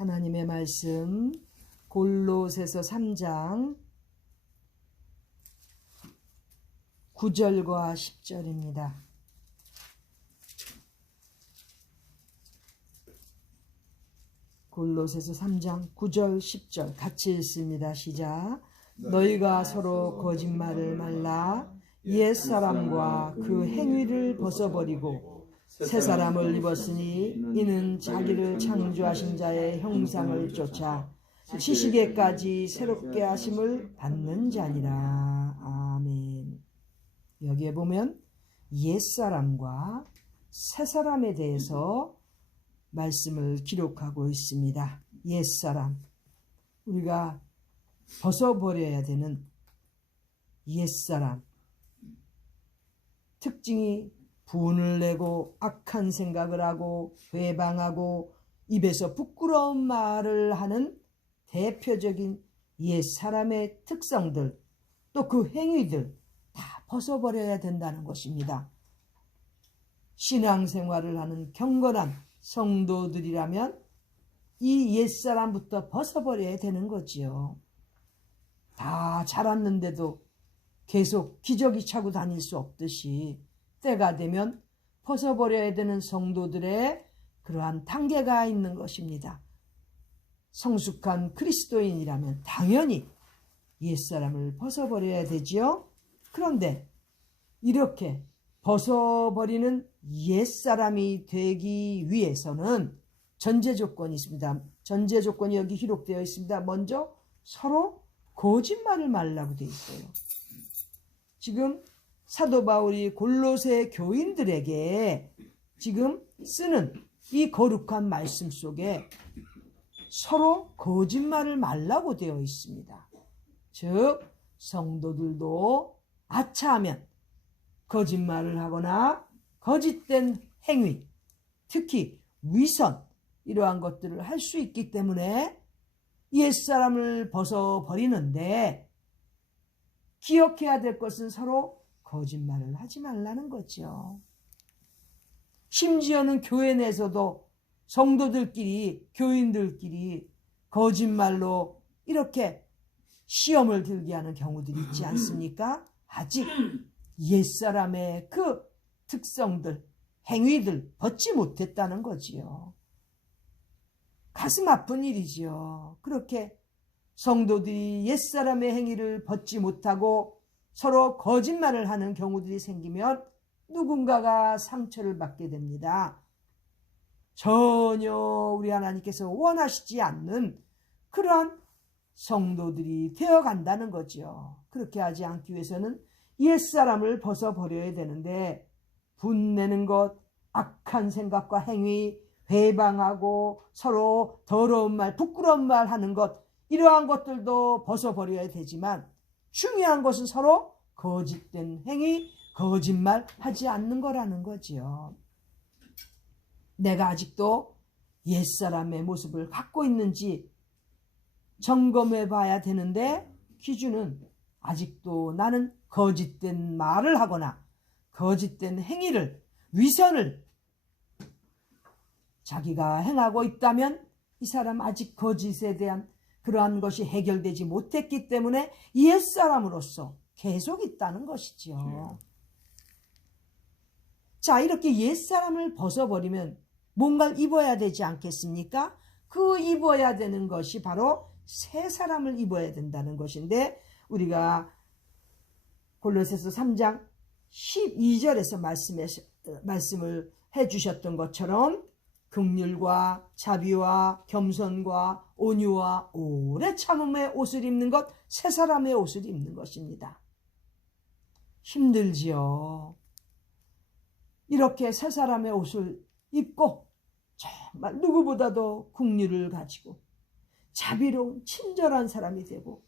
하나님의 말씀 골로새서 3장 9절과 10절입니다. 골로새서 3장 9절 10절 같이 읽습니다. 시작. 너희가 서로 거짓말을 말라 옛사람과 그 행위를 벗어버리고 새 사람을 입었으니 이는 자기를 창조하신 자의 형상을 쫓아 지식에까지 새롭게 하심을 받는 자니라. 아멘. 여기에 보면 옛사람과 새사람에 대해서 말씀을 기록하고 있습니다. 옛사람, 우리가 벗어버려야 되는 옛사람, 특징이 분을 내고 악한 생각을 하고 회방하고 입에서 부끄러운 말을 하는 대표적인 옛사람의 특성들, 또 그 행위들 다 벗어버려야 된다는 것입니다. 신앙생활을 하는 경건한 성도들이라면 이 옛사람부터 벗어버려야 되는 거지요. 다 자랐는데도 계속 기저귀 차고 다닐 수 없듯이 때가 되면 벗어버려야 되는 성도들의 그러한 단계가 있는 것입니다. 성숙한 그리스도인이라면 당연히 옛사람을 벗어버려야 되지요. 그런데 이렇게 벗어버리는 옛사람이 되기 위해서는 전제 조건이 있습니다. 전제 조건이 여기 기록되어 있습니다. 먼저 서로 거짓말을 말라고 되어 있어요. 지금 사도 바울이 골로새 교인들에게 지금 쓰는 이 거룩한 말씀 속에 서로 거짓말을 말라고 되어 있습니다. 즉 성도들도 아차하면 거짓말을 하거나 거짓된 행위, 특히 위선, 이러한 것들을 할 수 있기 때문에 옛사람을 벗어버리는데 기억해야 될 것은 서로 거짓말을 하지 말라는 거죠. 심지어는 교회 내에서도 성도들끼리, 교인들끼리 거짓말로 이렇게 시험을 들게 하는 경우들이 있지 않습니까? 아직 옛사람의 그 특성들, 행위들 벗지 못했다는 거지요. 가슴 아픈 일이지요. 그렇게 성도들이 옛사람의 행위를 벗지 못하고 서로 거짓말을 하는 경우들이 생기면 누군가가 상처를 받게 됩니다. 전혀 우리 하나님께서 원하시지 않는 그러한 성도들이 되어간다는 거죠. 그렇게 하지 않기 위해서는 옛사람을 벗어버려야 되는데 분내는 것, 악한 생각과 행위, 회방하고 서로 더러운 말, 부끄러운 말 하는 것, 이러한 것들도 벗어버려야 되지만 중요한 것은 서로 거짓된 행위, 거짓말 하지 않는 거라는 거지요. 내가 아직도 옛사람의 모습을 갖고 있는지 점검해 봐야 되는데 기준은 아직도 나는 거짓된 말을 하거나 거짓된 행위를, 위선을 자기가 행하고 있다면 이 사람 아직 거짓에 대한 그러한 것이 해결되지 못했기 때문에 옛사람으로서 계속 있다는 것이죠. 자, 이렇게 옛사람을 벗어버리면 뭔가를 입어야 되지 않겠습니까? 그 입어야 되는 것이 바로 새 사람을 입어야 된다는 것인데 우리가 골로새서 3장 12절에서 말씀을 해주셨던 것처럼 긍휼과 자비와 겸손과 온유와 오래 참음의 옷을 입는 것, 새 사람의 옷을 입는 것입니다. 힘들지요. 이렇게 새 사람의 옷을 입고 정말 누구보다도 긍휼을 가지고 자비로운 친절한 사람이 되고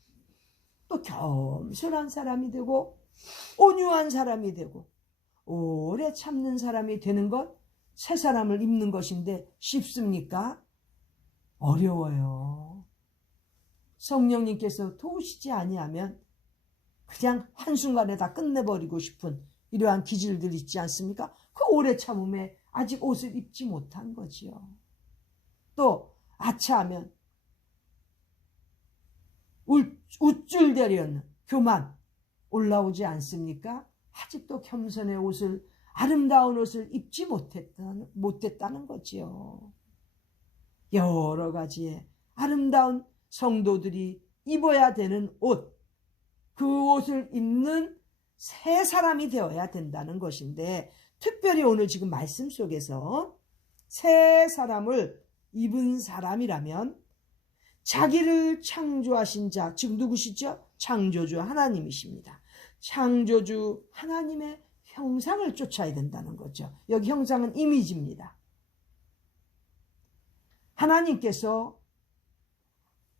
또 겸손한 사람이 되고 온유한 사람이 되고 오래 참는 사람이 되는 것, 새 사람을 입는 것인데 쉽습니까? 어려워요. 성령님께서 도우시지 아니하면 그냥 한순간에 다 끝내버리고 싶은 이러한 기질들 있지 않습니까? 그 오래 참음에 아직 옷을 입지 못한 거지요. 또 아차하면 우쭐대려는 교만 올라오지 않습니까? 아직도 겸손의 옷을, 아름다운 옷을 입지 못했다는 거지요. 여러 가지의 아름다운 성도들이 입어야 되는 옷, 그 옷을 입는 새 사람이 되어야 된다는 것인데, 특별히 오늘 지금 말씀 속에서 새 사람을 입은 사람이라면 자기를 창조하신 자, 즉 누구시죠? 창조주 하나님이십니다. 창조주 하나님의 형상을 쫓아야 된다는 거죠. 여기 형상은 이미지입니다. 하나님께서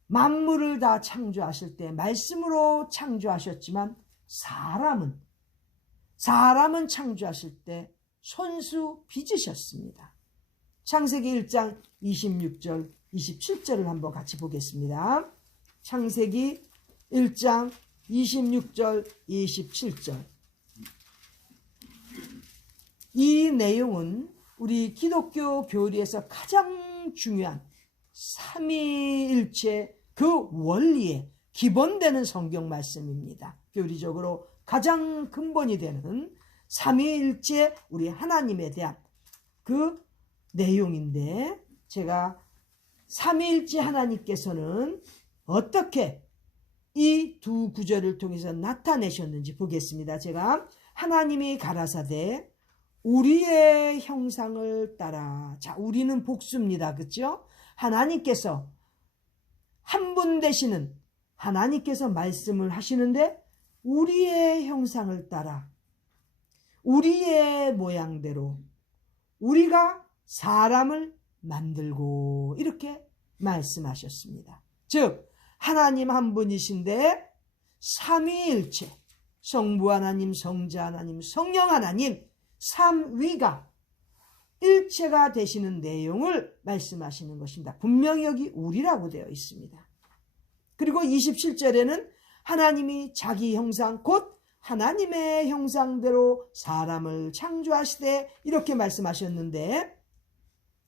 만물을 다 창조하실 때 말씀으로 창조하셨지만 사람은 창조하실 때 손수 빚으셨습니다. 창세기 1장 26절 27절을 한번 같이 보겠습니다. 창세기 1장 26절 27절. 이 내용은 우리 기독교 교리에서 가장 중요한 삼위일체 그 원리에 기본되는 성경 말씀입니다. 교리적으로 가장 근본이 되는 삼위일체 우리 하나님에 대한 그 내용인데, 제가 삼위일체 하나님께서는 어떻게 이 두 구절을 통해서 나타내셨는지 보겠습니다. 제가 하나님이 가라사대 우리의 형상을 따라. 자, 우리는 복수입니다. 그렇죠? 하나님께서 한 분 되시는 하나님께서 말씀을 하시는데 우리의 형상을 따라 우리의 모양대로 우리가 사람을 만들고 이렇게 말씀하셨습니다. 즉 하나님 한 분이신데 삼위일체, 성부 하나님, 성자 하나님, 성령 하나님 삼위가 일체가 되시는 내용을 말씀하시는 것입니다. 분명히 여기 우리라고 되어 있습니다. 그리고 27절에는 하나님이 자기 형상 곧 하나님의 형상대로 사람을 창조하시되 이렇게 말씀하셨는데,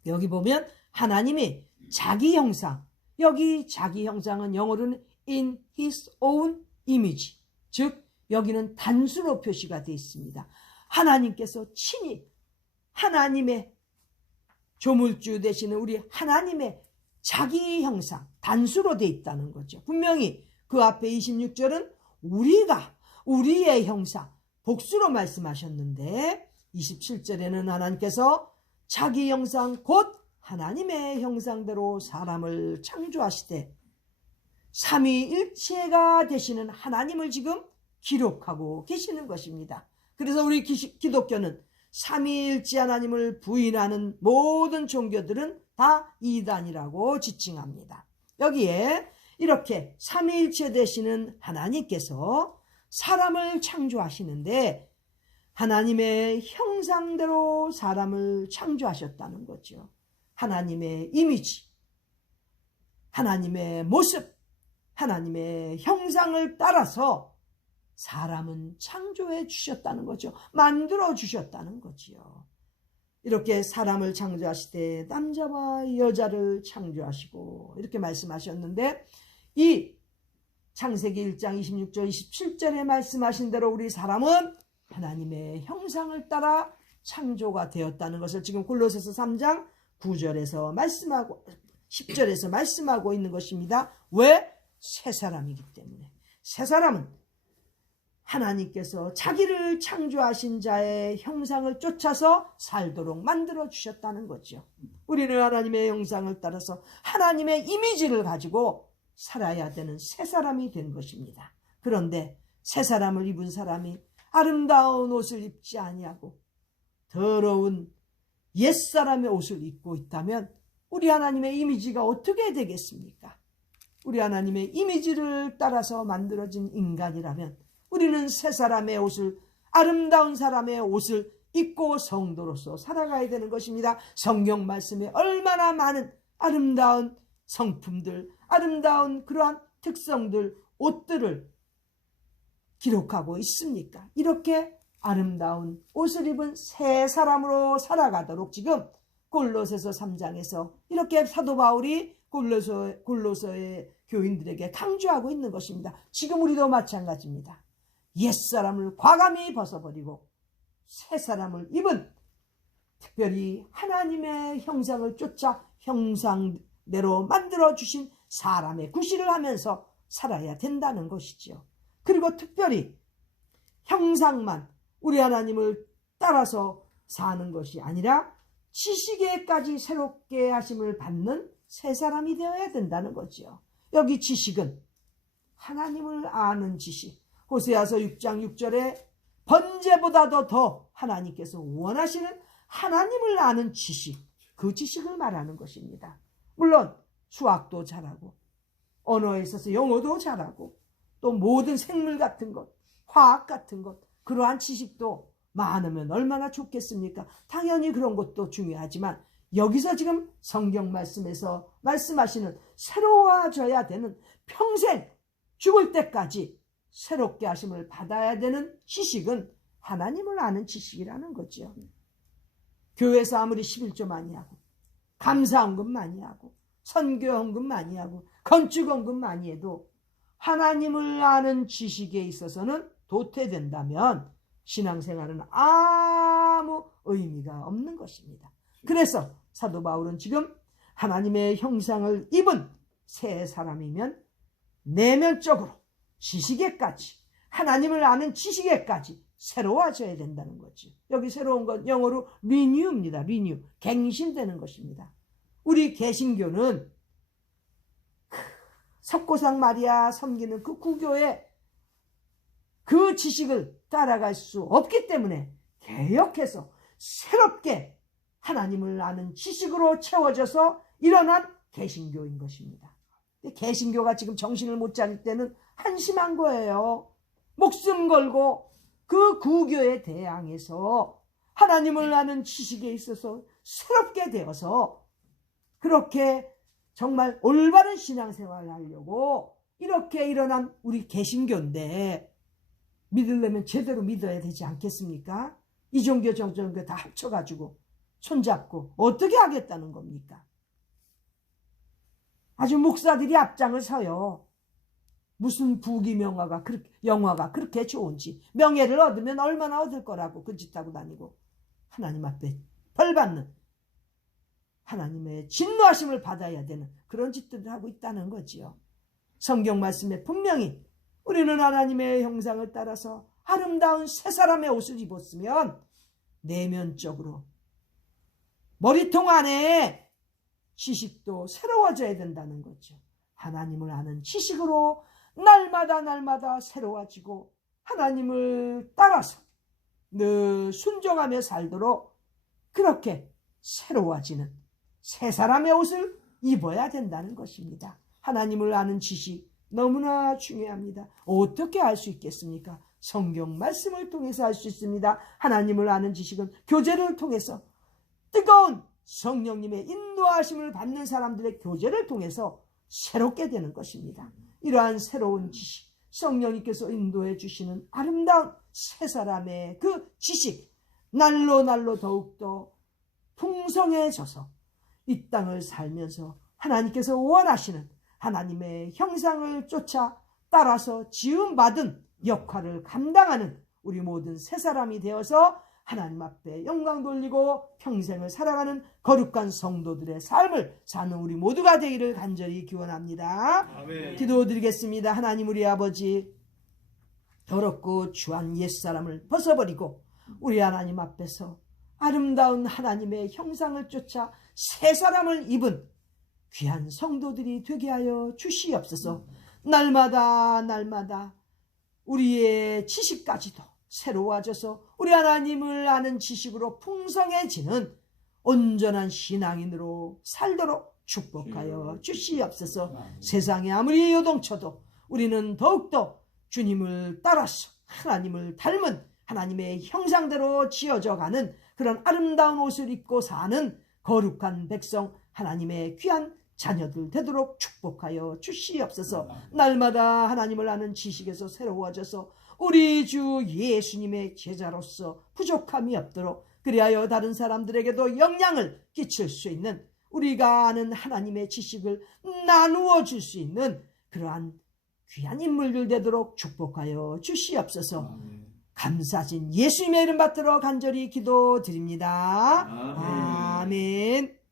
여기 보면 하나님이 자기 형상, 여기 자기 형상은 영어로는 in his own image, 즉 여기는 단수로 표시가 되어 있습니다. 하나님께서 친히 하나님의 조물주 되시는 우리 하나님의 자기 형상, 단수로 되어 있다는 거죠. 분명히 그 앞에 26절은 우리가 우리의 형상, 복수로 말씀하셨는데 27절에는 하나님께서 자기 형상 곧 하나님의 형상대로 사람을 창조하시되 삼위일체가 되시는 하나님을 지금 기록하고 계시는 것입니다. 그래서 우리 기독교는 삼위일체 하나님을 부인하는 모든 종교들은 다 이단이라고 지칭합니다. 여기에 이렇게 삼위일체 되시는 하나님께서 사람을 창조하시는데 하나님의 형상대로 사람을 창조하셨다는 거죠. 하나님의 이미지, 하나님의 모습, 하나님의 형상을 따라서 사람은 창조해 주셨다는 거죠. 만들어 주셨다는 거지요. 이렇게 사람을 창조하시되 남자와 여자를 창조하시고 이렇게 말씀하셨는데, 이 창세기 1장 26절 27절에 말씀하신 대로 우리 사람은 하나님의 형상을 따라 창조가 되었다는 것을 지금 골로새서 3장 9절에서 말씀하고 10절에서 말씀하고 있는 것입니다. 왜? 새 사람이기 때문에. 새 사람은 하나님께서 자기를 창조하신 자의 형상을 쫓아서 살도록 만들어 주셨다는 거죠. 우리는 하나님의 형상을 따라서 하나님의 이미지를 가지고 살아야 되는 새 사람이 된 것입니다. 그런데 새 사람을 입은 사람이 아름다운 옷을 입지 아니하고 더러운 옛사람의 옷을 입고 있다면 우리 하나님의 이미지가 어떻게 되겠습니까? 우리 하나님의 이미지를 따라서 만들어진 인간이라면 우리는 새 사람의 옷을, 아름다운 사람의 옷을 입고 성도로서 살아가야 되는 것입니다. 성경 말씀에 얼마나 많은 아름다운 성품들, 아름다운 그러한 특성들, 옷들을 기록하고 있습니까? 이렇게 아름다운 옷을 입은 새 사람으로 살아가도록 지금 골로새서 3장에서 이렇게 사도 바울이 골로서의 교인들에게 강조하고 있는 것입니다. 지금 우리도 마찬가지입니다. 옛사람을 과감히 벗어버리고 새 사람을 입은, 특별히 하나님의 형상을 쫓아 형상대로 만들어주신 사람의 구실을 하면서 살아야 된다는 것이지요. 그리고 특별히 형상만 우리 하나님을 따라서 사는 것이 아니라 지식에까지 새롭게 하심을 받는 새 사람이 되어야 된다는 거지요. 여기 지식은 하나님을 아는 지식. 호세아서 6장 6절에 번제보다도 더 하나님께서 원하시는 하나님을 아는 지식, 그 지식을 말하는 것입니다. 물론 수학도 잘하고 언어에 있어서 영어도 잘하고 또 모든 생물 같은 것, 화학 같은 것, 그러한 지식도 많으면 얼마나 좋겠습니까? 당연히 그런 것도 중요하지만 여기서 지금 성경 말씀에서 말씀하시는 새로워져야 되는, 평생 죽을 때까지 새롭게 하심을 받아야 되는 지식은 하나님을 아는 지식이라는 거죠. 교회에서 아무리 11조 많이 하고 감사헌금 많이 하고 선교헌금 많이 하고 건축헌금 많이 해도 하나님을 아는 지식에 있어서는 도태된다면 신앙생활은 아무 의미가 없는 것입니다. 그래서 사도 바울은 지금 하나님의 형상을 입은 새 사람이면 내면적으로 지식에까지, 하나님을 아는 지식에까지 새로워져야 된다는 거지. 여기 새로운 건 영어로 renew입니다. renew, 갱신되는 것입니다. 우리 개신교는 석고상 마리아 섬기는 그 구교의 그 지식을 따라갈 수 없기 때문에 개혁해서 새롭게 하나님을 아는 지식으로 채워져서 일어난 개신교인 것입니다. 개신교가 지금 정신을 못 차릴 때는 한심한 거예요. 목숨 걸고 그 구교에 대항해서 하나님을 아는 지식에 있어서 새롭게 되어서 그렇게 정말 올바른 신앙생활을 하려고 이렇게 일어난 우리 개신교인데, 믿으려면 제대로 믿어야 되지 않겠습니까? 이종교 정종교 다 합쳐가지고 손잡고 어떻게 하겠다는 겁니까? 아주 목사들이 앞장을 서요. 무슨 부귀명화가 영화가 그렇게 좋은지, 명예를 얻으면 얼마나 얻을 거라고 그 짓 하고 다니고 하나님 앞에 벌받는, 하나님의 진노하심을 받아야 되는 그런 짓들을 하고 있다는 거지요. 성경 말씀에 분명히 우리는 하나님의 형상을 따라서 아름다운 새 사람의 옷을 입었으면 내면적으로 머리통 안에 지식도 새로워져야 된다는 거죠. 하나님을 아는 지식으로 날마다 새로워지고 하나님을 따라서 늘 순종하며 살도록 그렇게 새로워지는 새 사람의 옷을 입어야 된다는 것입니다. 하나님을 아는 지식 너무나 중요합니다. 어떻게 알 수 있겠습니까? 성경 말씀을 통해서 알 수 있습니다. 하나님을 아는 지식은 교제를 통해서, 뜨거운 성령님의 인도하심을 받는 사람들의 교제를 통해서 새롭게 되는 것입니다. 이러한 새로운 지식, 성령님께서 인도해 주시는 아름다운 새 사람의 그 지식, 날로 더욱더 풍성해져서 이 땅을 살면서 하나님께서 원하시는 하나님의 형상을 쫓아 따라서 지음받은 역할을 감당하는 우리 모든 새 사람이 되어서 하나님 앞에 영광 돌리고 평생을 살아가는 거룩한 성도들의 삶을 사는 우리 모두가 되기를 간절히 기원합니다. 아멘. 기도드리겠습니다. 하나님 우리 아버지, 더럽고 추한 옛사람을 벗어버리고 우리 하나님 앞에서 아름다운 하나님의 형상을 쫓아 새 사람을 입은 귀한 성도들이 되게 하여 주시옵소서. 날마다 우리의 지식까지도 새로워져서 우리 하나님을 아는 지식으로 풍성해지는 온전한 신앙인으로 살도록 축복하여 주시옵소서. 세상에 아무리 요동쳐도 우리는 더욱더 주님을 따라서 하나님을 닮은 하나님의 형상대로 지어져가는 그런 아름다운 옷을 입고 사는 거룩한 백성, 하나님의 귀한 자녀들 되도록 축복하여 주시옵소서. 날마다 하나님을 아는 지식에서 새로워져서 우리 주 예수님의 제자로서 부족함이 없도록, 그리하여 다른 사람들에게도 영향을 끼칠 수 있는 우리가 아는 하나님의 지식을 나누어 줄 수 있는 그러한 귀한 인물들 되도록 축복하여 주시옵소서. 감사하신 예수님의 이름 받들어 간절히 기도드립니다. 아멘.